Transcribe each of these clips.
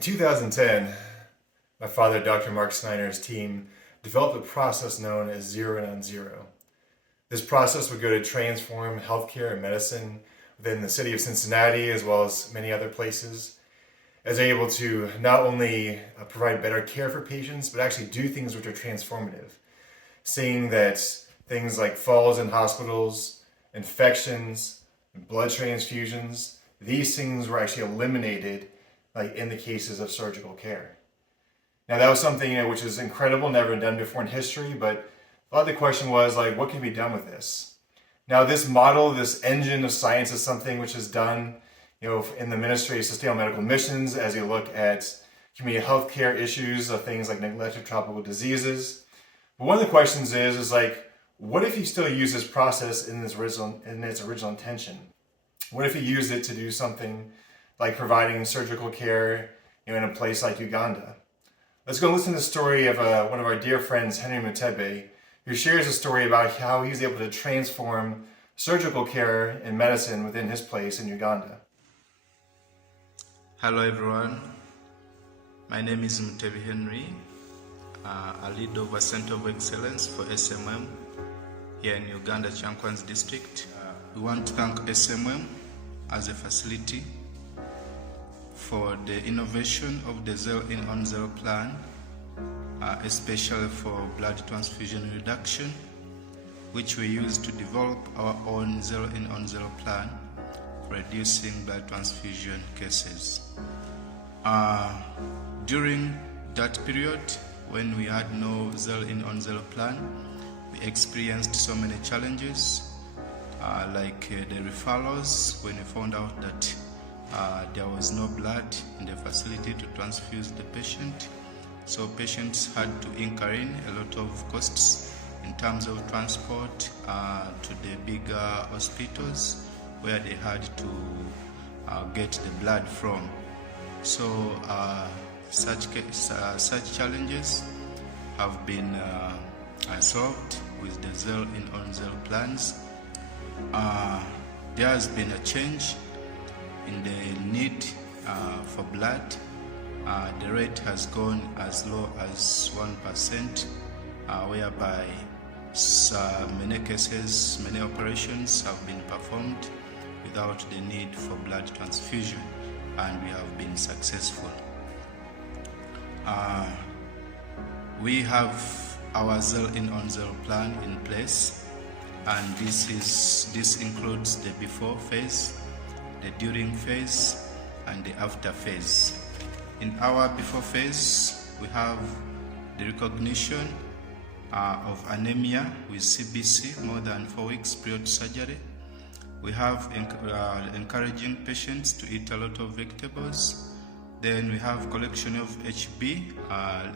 In 2010, my father, Dr. Mark Snyder's team, developed a process known as 0 in on 0. This process would go to transform healthcare and medicine within the city of Cincinnati as well as many other places, as they're able to not only provide better care for patients, but actually do things which are transformative. Seeing that things like falls in hospitals, infections, blood transfusions, these things were actually eliminated in the cases of surgical care. Now that was something which is incredible, never done before in history, but a lot of the question was what can be done with this? Now this model, this engine of science is something which is done in the Ministry of Sustainable Medical Missions as you look at community health care issues of things like neglected tropical diseases. But one of the questions is what if you still use this process in its original intention? What if you used it to do something like providing surgical care in a place like Uganda? Let's go listen to the story of one of our dear friends, Henry Mutebi, who shares a story about how he's able to transform surgical care and medicine within his place in Uganda. Hello everyone, my name is Mutebi Henry. I lead over Center of Excellence for SMM here in Uganda, Chankwanzi district. We want to thank SMM as a facility for the innovation of the 0 in on 0 plan, especially for blood transfusion reduction, which we use to develop our own 0 in on 0 plan for reducing blood transfusion cases. During that period, when we had no 0 in on 0 plan, we experienced so many challenges, like the referrals, when we found out that there was no blood in the facility to transfuse the patient. So patients had to incur in a lot of costs in terms of transport to the bigger hospitals where they had to get the blood from. So such challenges have been solved with the 0 in on 0 plans. There has been a change in the need for blood. The rate has gone as low as 1%, whereby many cases, many operations have been performed without the need for blood transfusion, and we have been successful. We have our 0 in on 0 plan in place, and this includes the before phase, the during phase, and the after phase. In our before phase, we have the recognition of anemia with CBC more than 4 weeks prior to surgery. We have encouraging patients to eat a lot of vegetables. Then we have collection of HB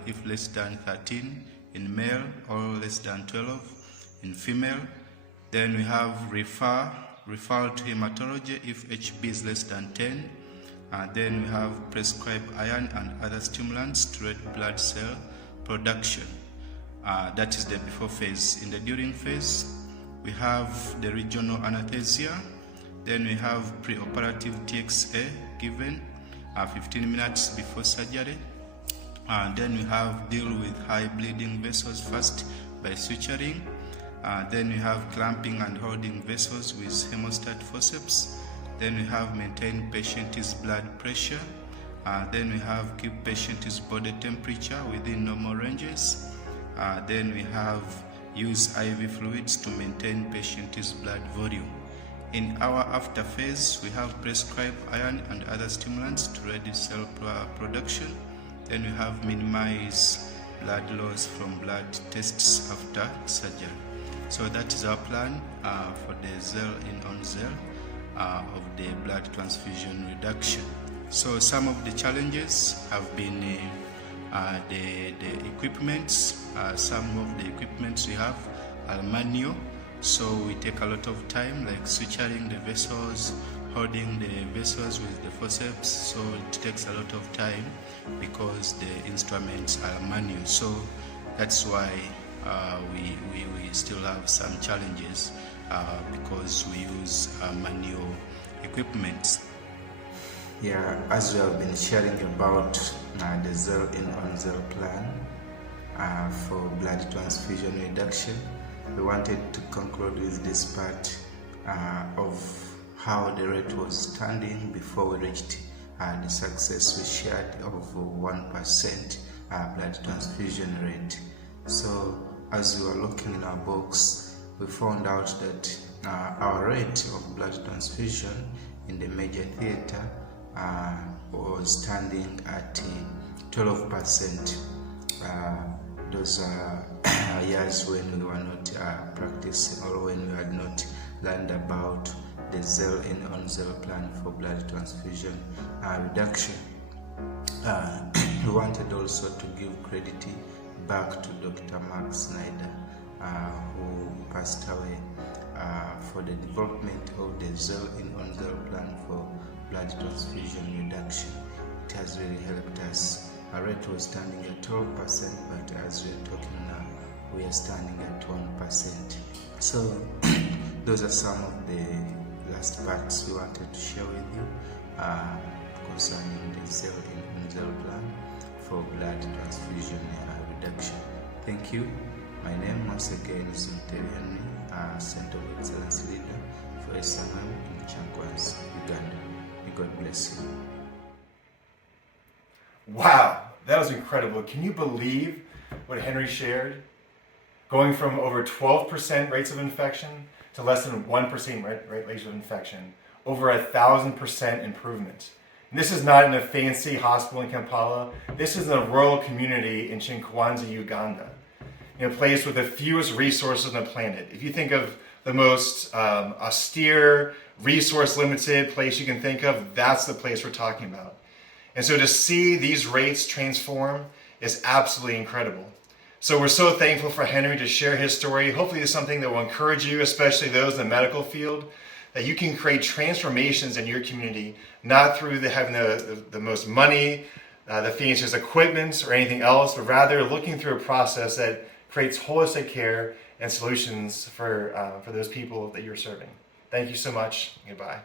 if less than 13 in male or less than 12 in female. Then we have referral to hematology if HB is less than 10. Then we have prescribed iron and other stimulants to red blood cell production. That is the before phase. In the during phase, we have the regional anesthesia. Then we have preoperative TXA given 15 minutes before surgery. Then we have deal with high bleeding vessels first by suturing. Then we have clamping and holding vessels with hemostat forceps. Then we have maintain patient's blood pressure. Then we have keep patient's body temperature within normal ranges. Then we have use IV fluids to maintain patient's blood volume. In our after phase, we have prescribed iron and other stimulants to reduce cell production. Then we have minimize blood loss from blood tests after surgery. So that is our plan for the 0 in on 0 of the blood transfusion reduction. So some of the challenges have been the equipments. Some of the equipments we have are manual, so we take a lot of time, like suturing the vessels, holding the vessels with the forceps, so it takes a lot of time because the instruments are manual. So that's why we still have some challenges because we use manual equipment. Yeah, as we have been sharing about the zero in on zero plan for blood transfusion reduction. We wanted to conclude with this part of how the rate was standing before we reached the success we shared of 1% blood transfusion rate. So as we were looking in our box, we found out that our rate of blood transfusion in the major theater was standing at 12%. Those are years when we were not practicing, or when we had not learned about the zero in on zero plan for blood transfusion reduction. We wanted also to give credit back to Dr. Mark Snyder, who passed away, for the development of the zero in on zero plan for blood transfusion reduction. It has really helped us. Our rate was standing at 12%, but as we're talking now, we are standing at 1%. So those are some of the last parts we wanted to share with you concerning the zero in on zero plan for blood transfusion reduction. Thank you. My name once again is Henry, Center of Excellence Leader for SMM in Chankwanzi, Uganda. May God bless you. Wow, that was incredible. Can you believe what Henry shared? Going from over 12% rates of infection to less than 1% rates of infection, over 1,000% improvement. And this is not in a fancy hospital in Kampala. This is in a rural community in Chankwanzi, Uganda, in a place with the fewest resources on the planet. If you think of the most austere, resource-limited place you can think of, that's the place we're talking about. And so to see these rates transform is absolutely incredible. So we're so thankful for Henry to share his story. Hopefully it's something that will encourage you, especially those in the medical field, that you can create transformations in your community, not through having the most money, the fanciest equipment or anything else, but rather looking through a process that creates holistic care and solutions for those people that you're serving. Thank you so much. Goodbye.